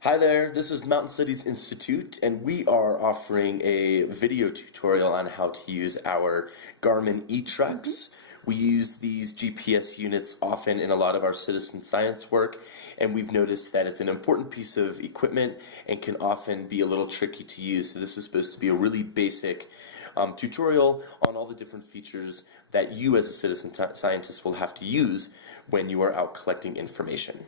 Hi there, this is Mountain Studies Institute, and we are offering a video tutorial on how to use our Garmin eTrex. We use these GPS units often in a lot of our citizen science work, and we've noticed that it's an important piece of equipment and can often be a little tricky to use. So this is supposed to be a really basic tutorial on all the different features that you as a citizen scientist will have to use when you are out collecting information.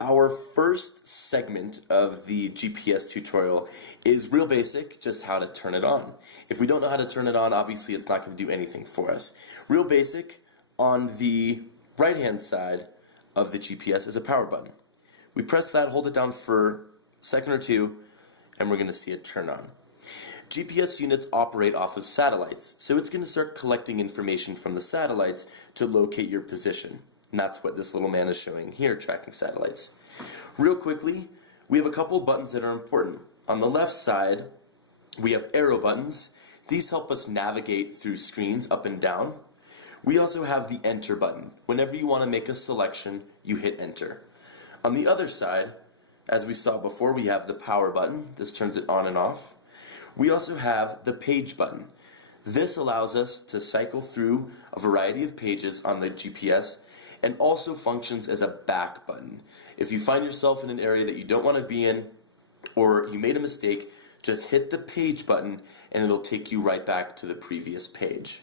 Our first segment of the GPS tutorial is real basic, just how to turn it on. If we don't know how to turn it on, obviously it's not going to do anything for us. Real basic, on the right-hand side of the GPS is a power button. We press that, hold it down for a second or two, and we're going to see it turn on. GPS units operate off of satellites, so it's going to start collecting information from the satellites to locate your position. And that's what this little man is showing here, tracking satellites. Real quickly, we have a couple buttons that are important. On the left side, we have arrow buttons. These help us navigate through screens up and down. We also have the enter button. Whenever you want to make a selection, you hit enter. On the other side, as we saw before, we have the power button. This turns it on and off. We also have the page button. This allows us to cycle through a variety of pages on the GPS and also functions as a back button. If you find yourself in an area that you don't want to be in, or you made a mistake, just hit the page button and it'll take you right back to the previous page.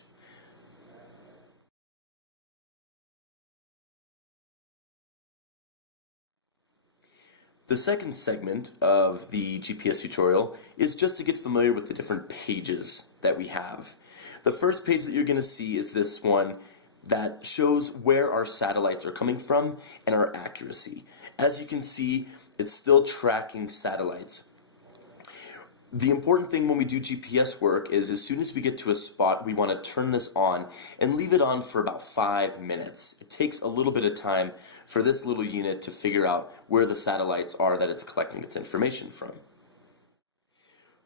The second segment of the GPS tutorial is just to get familiar with the different pages that we have. The first page that you're going to see is this one that shows where our satellites are coming from and our accuracy. As you can see, it's still tracking satellites. The important thing when we do GPS work is as soon as we get to a spot, we want to turn this on and leave it on for about 5 minutes. It takes a little bit of time for this little unit to figure out where the satellites are that it's collecting its information from.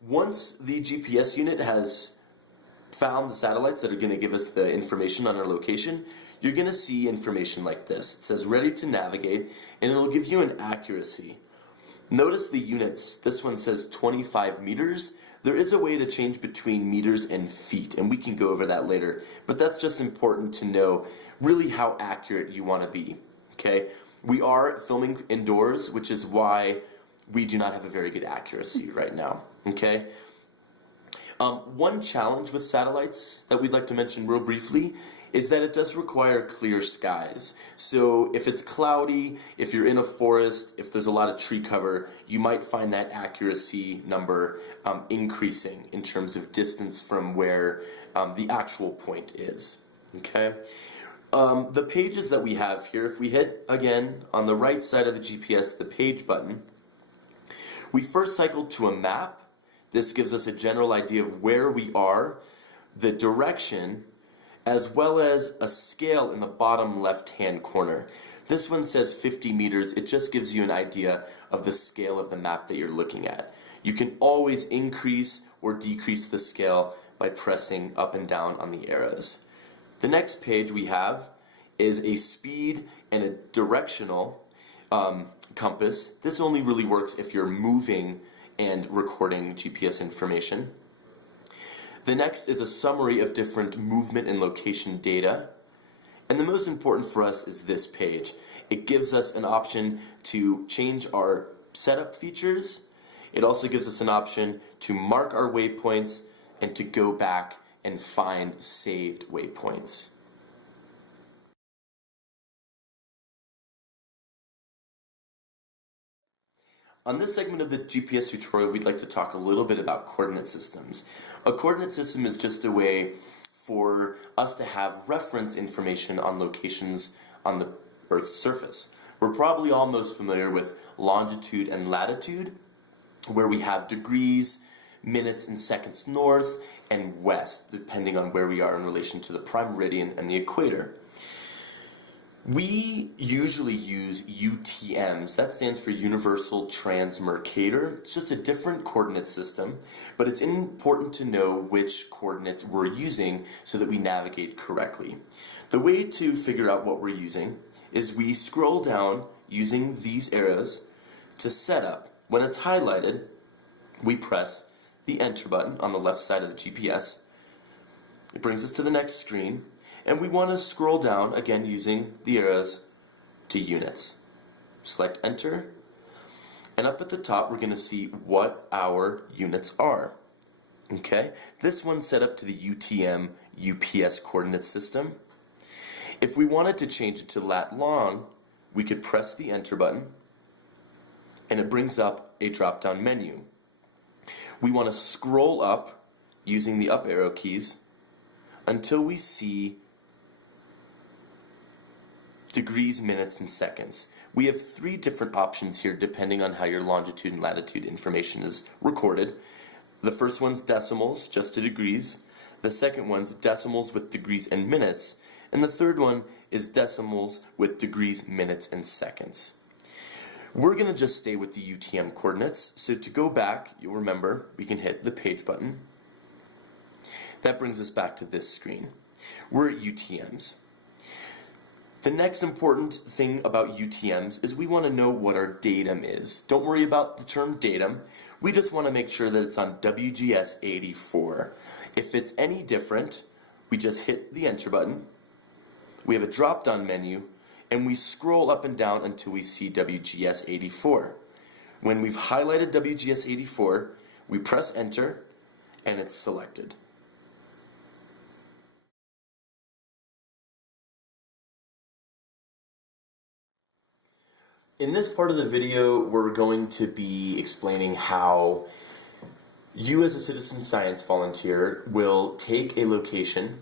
Once the GPS unit has found the satellites that are going to give us the information on our location, you're going to see information like this. It says ready to navigate, and it'll give you an accuracy. Notice the units. This one says 25 meters. There is a way to change between meters and feet, and we can go over that later, but that's just important to know really how accurate you want to be. Okay? We are filming indoors, which is why we do not have a very good accuracy right now. Okay? One challenge with satellites that we'd like to mention real briefly is that it does require clear skies. So if it's cloudy, if you're in a forest, if there's a lot of tree cover, you might find that accuracy number increasing in terms of distance from where the actual point is. Okay? The pages that we have here, if we hit, again, on the right side of the GPS, the page button, we first cycle to a map. This gives us a general idea of where we are, the direction, as well as a scale in the bottom left-hand corner. This one says 50 meters. It just gives you an idea of the scale of the map that you're looking at. You can always increase or decrease the scale by pressing up and down on the arrows. The next page we have is a speed and a directional compass. This only really works if you're moving and recording GPS information. The next is a summary of different movement and location data. And the most important for us is this page. It gives us an option to change our setup features. It also gives us an option to mark our waypoints and to go back and find saved waypoints. On this segment of the GPS tutorial, we'd like to talk a little bit about coordinate systems. A coordinate system is just a way for us to have reference information on locations on the Earth's surface. We're probably all most familiar with longitude and latitude, where we have degrees, minutes and seconds north and west, depending on where we are in relation to the prime meridian and the equator. We usually use UTMs. That stands for Universal Transmercator. It's just a different coordinate system, but it's important to know which coordinates we're using so that we navigate correctly. The way to figure out what we're using is we scroll down using these arrows to setup. When it's highlighted, we press the enter button on the left side of the GPS. It brings us to the next screen. And we want to scroll down, again using the arrows, to units. Select enter, and up at the top we're going to see what our units are. Okay, this one's set up to the UTM UPS coordinate system. If we wanted to change it to lat long, we could press the enter button, and it brings up a drop-down menu. We want to scroll up using the up arrow keys until we see degrees, minutes, and seconds. We have 3 different options here depending on how your longitude and latitude information is recorded. The first one's decimals, just to degrees. The second one's decimals with degrees and minutes. And the third one is decimals with degrees, minutes, and seconds. We're going to just stay with the UTM coordinates. So to go back, you'll remember, we can hit the page button. That brings us back to this screen. We're at UTMs. The next important thing about UTMs is we want to know what our datum is. Don't worry about the term datum. We just want to make sure that it's on WGS 84. If it's any different, we just hit the enter button. We have a drop-down menu, and we scroll up and down until we see WGS 84. When we've highlighted WGS 84, we press enter, and it's selected. In this part of the video, we're going to be explaining how you as a citizen science volunteer will take a location,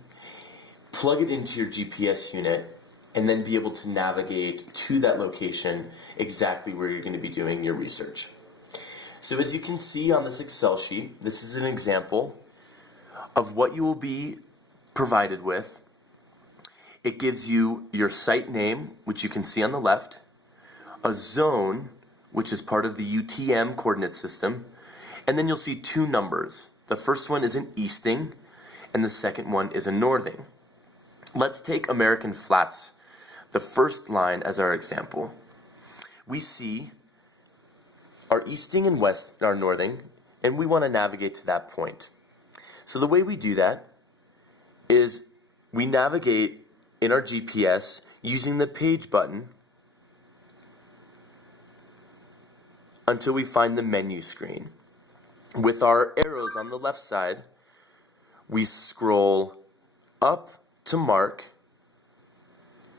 plug it into your GPS unit, and then be able to navigate to that location exactly where you're going to be doing your research. So as you can see on this Excel sheet, this is an example of what you will be provided with. It gives you your site name, which you can see on the left, a zone, which is part of the UTM coordinate system, and then you'll see 2 numbers. The first one is an easting, and the second one is a northing. Let's take American Flats, the first line, as our example. We see our easting and our northing, and we want to navigate to that point. So the way we do that is we navigate in our GPS using the page button until we find the menu screen. With our arrows on the left side, we scroll up to mark,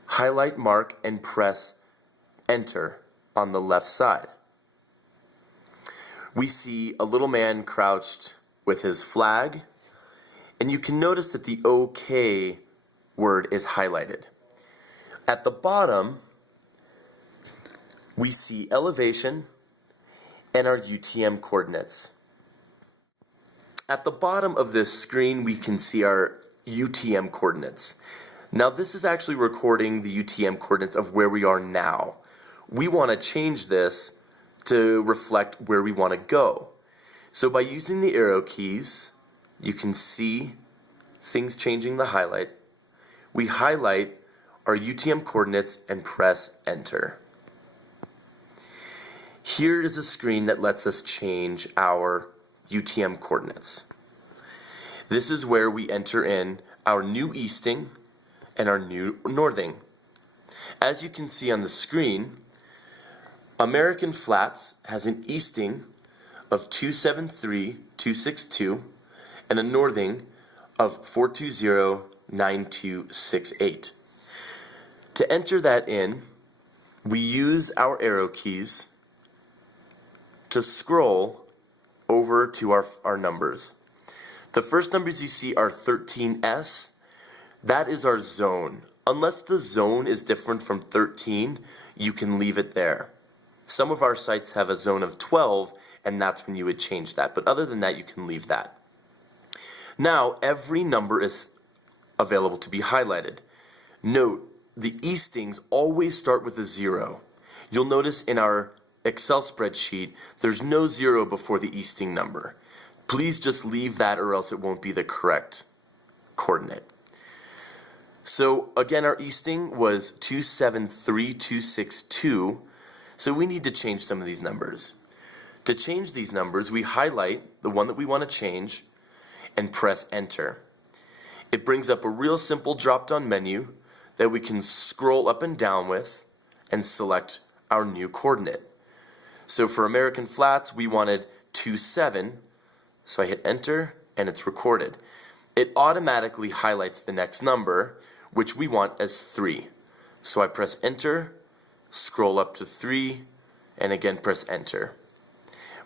highlight mark, and press enter on the left side. We see a little man crouched with his flag, and you can notice that the OK word is highlighted. At the bottom, we see elevation and our UTM coordinates. At the bottom of this screen, we can see our UTM coordinates. Now this is actually recording the UTM coordinates of where we are now. We want to change this to reflect where we want to go. So by using the arrow keys, you can see things changing the highlight. We highlight our UTM coordinates and press enter. Here is a screen that lets us change our UTM coordinates. This is where we enter in our new easting and our new northing. As you can see on the screen, American Flats has an easting of 273.262 and a northing of 420.9268. To enter that in, we use our arrow keys to scroll over to our numbers. The first numbers you see are 13S. That is our zone. Unless the zone is different from 13, you can leave it there. Some of our sites have a zone of 12, and that's when you would change that. But other than that, you can leave that. Now, every number is available to be highlighted. Note, the eastings always start with a 0. You'll notice in our Excel spreadsheet, there's no 0 before the easting number. Please just leave that or else it won't be the correct coordinate. So again, our easting was 273262, so we need to change some of these numbers. To change these numbers, we highlight the one that we want to change and press enter. It brings up a real simple drop-down menu that we can scroll up and down with and select our new coordinate. So for American Flats, we wanted 27, so I hit enter and it's recorded. It automatically highlights the next number, which we want as 3. So I press enter, scroll up to 3, and again press enter.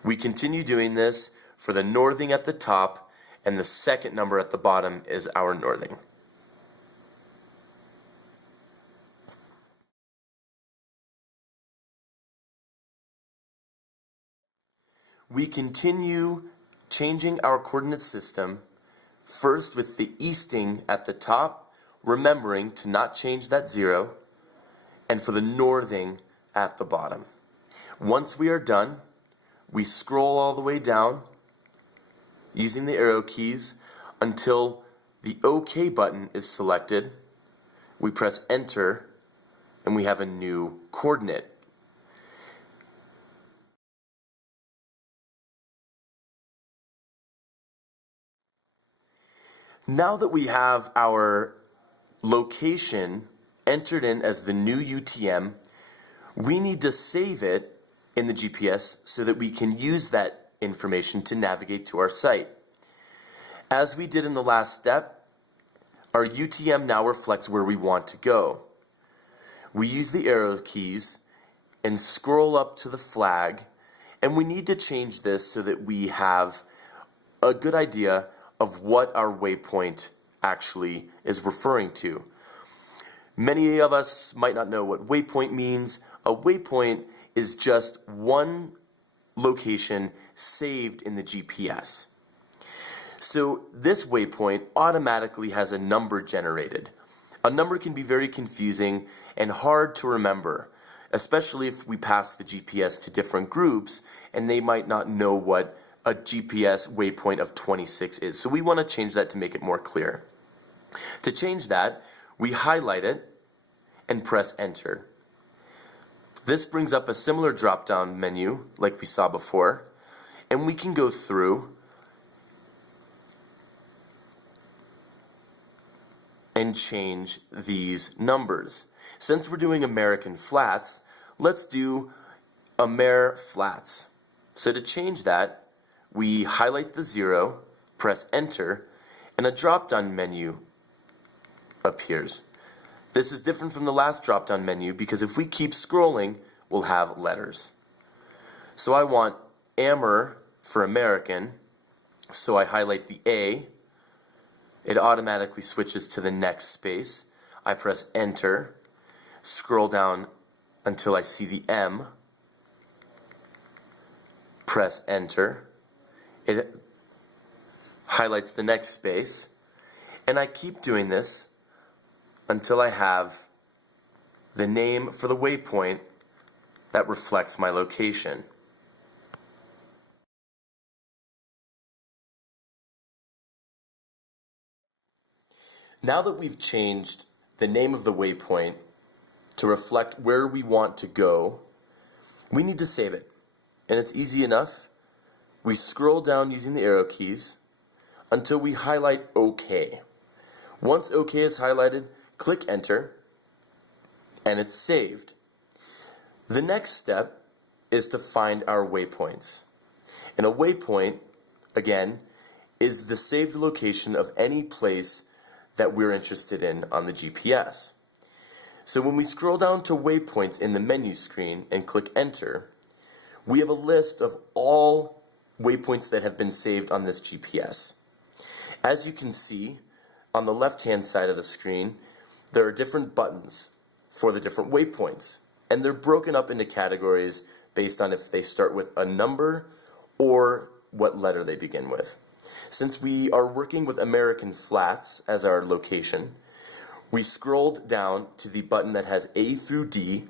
We continue doing this for the northing at the top, and the second number at the bottom is our northing. We continue changing our coordinate system, first with the easting at the top, remembering to not change that 0, and for the northing at the bottom. Once we are done, we scroll all the way down using the arrow keys until the OK button is selected. We press enter and we have a new coordinate. Now that we have our location entered in as the new UTM, we need to save it in the GPS so that we can use that information to navigate to our site. As we did in the last step, our UTM now reflects where we want to go. We use the arrow keys and scroll up to the flag, and we need to change this so that we have a good idea of what our waypoint actually is referring to. Many of us might not know what waypoint means. A waypoint is just one location saved in the GPS. So this waypoint automatically has a number generated. A number can be very confusing and hard to remember, especially if we pass the GPS to different groups and they might not know what a GPS waypoint of 26 is. So we want to change that to make it more clear. To change that, we highlight it and press enter. This brings up a similar drop-down menu like we saw before, and we can go through and change these numbers. Since we're doing American Flats, let's do Amer Flats. So to change that, we highlight the 0, press enter, and a drop-down menu appears. This is different from the last drop-down menu because if we keep scrolling, we'll have letters. So I want Amer for American, so I highlight the A. It automatically switches to the next space. I press enter, scroll down until I see the M, press enter. It highlights the next space, and I keep doing this until I have the name for the waypoint that reflects my location. Now that we've changed the name of the waypoint to reflect where we want to go, we need to save it. And it's easy enough. We scroll down using the arrow keys until we highlight OK. Once OK is highlighted, click enter, and it's saved. The next step is to find our waypoints. And a waypoint, again, is the saved location of any place that we're interested in on the GPS. So when we scroll down to waypoints in the menu screen and click enter, we have a list of all waypoints that have been saved on this GPS. As you can see, on the left-hand side of the screen, there are different buttons for the different waypoints, and they're broken up into categories based on if they start with a number or what letter they begin with. Since we are working with American Flats as our location, We scrolled down to the button that has A through D,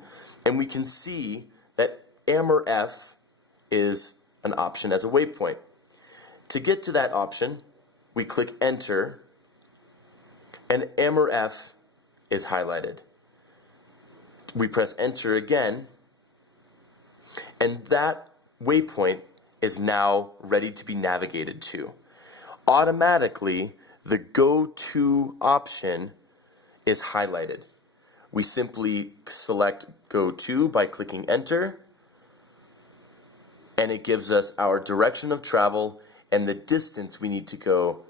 and we can see that M or F is an option as a waypoint. To get to that option, we click Enter, and M or F is highlighted. We press Enter again, and that waypoint is now ready to be navigated to. Automatically, the Go To option is highlighted. We simply select Go To by clicking Enter, and it gives us our direction of travel and the distance we need to go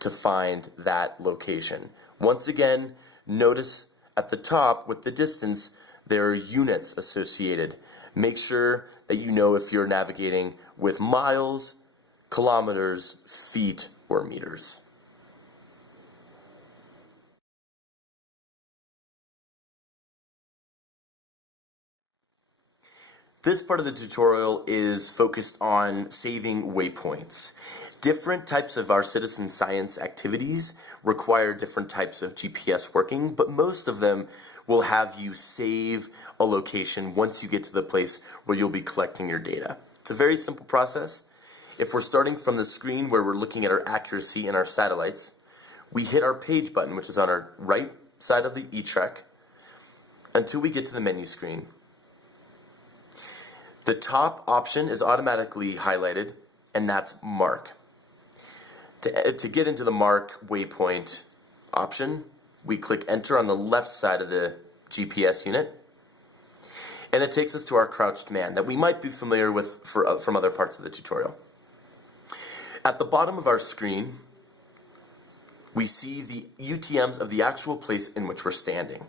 to find that location. Once again, notice at the top with the distance, there are units associated. Make sure that you know if you're navigating with miles, kilometers, feet, or meters. This part of the tutorial is focused on saving waypoints. Different types of our citizen science activities require different types of GPS working, but most of them will have you save a location once you get to the place where you'll be collecting your data. It's a very simple process. If we're starting from the screen where we're looking at our accuracy and our satellites, we hit our page button, which is on our right side of the eTrek, until we get to the menu screen. The top option is automatically highlighted, and that's Mark. To get into the Mark waypoint option, we click Enter on the left side of the GPS unit, and it takes us to our crouched man that we might be familiar with from other parts of the tutorial. At the bottom of our screen, we see the UTMs of the actual place in which we're standing.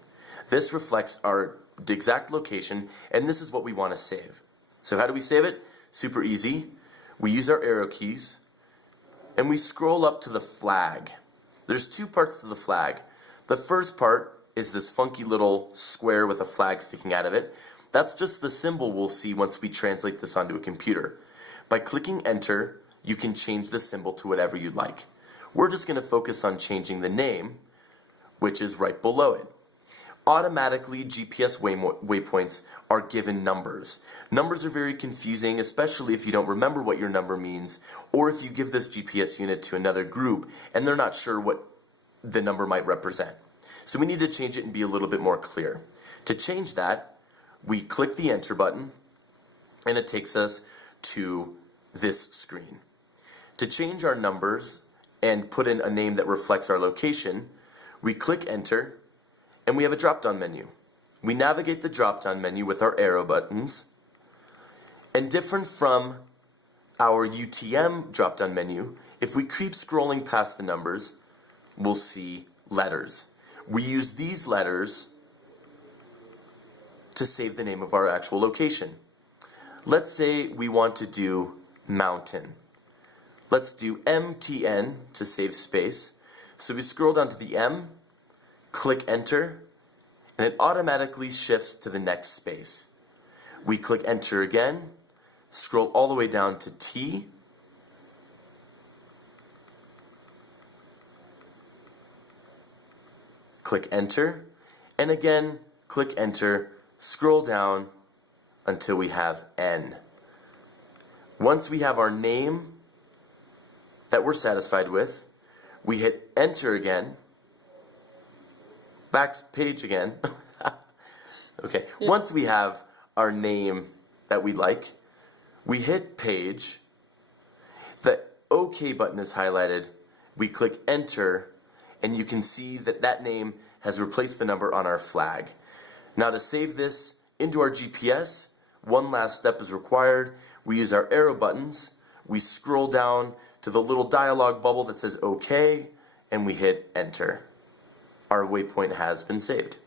This reflects our exact location, and this is what we want to save. So how do we save it? Super easy. We use our arrow keys, and we scroll up to the flag. There's two parts to the flag. The first part is this funky little square with a flag sticking out of it. That's just the symbol we'll see once we translate this onto a computer. By clicking Enter, you can change the symbol to whatever you'd like. We're just going to focus on changing the name, which is right below it. Automatically, GPS waypoints are given numbers. Numbers are very confusing, especially if you don't remember what your number means, or if you give this GPS unit to another group and they're not sure what the number might represent. So we need to change it and be a little bit more clear. To change that, we click the Enter button, and it takes us to this screen. To change our numbers and put in a name that reflects our location, we click Enter, and we have a drop-down menu. We navigate the drop-down menu with our arrow buttons, and different from our UTM drop-down menu, if we keep scrolling past the numbers, we'll see letters. We use these letters to save the name of our actual location. Let's say we want to do mountain. Let's do MTN to save space. So we scroll down to the M, click Enter, and it automatically shifts to the next space. We click Enter again, scroll all the way down to T, click Enter, and again, click Enter, scroll down until we have N. Once we have our name that we're satisfied with, we hit Enter again, back page again. Okay, once we have our name that we like, we hit page, the OK button is highlighted, we click Enter, and you can see that that name has replaced the number on our flag. Now to save this into our GPS, one last step is required. We use our arrow buttons, we scroll down to the little dialog bubble that says OK, and we hit Enter. Our waypoint has been saved.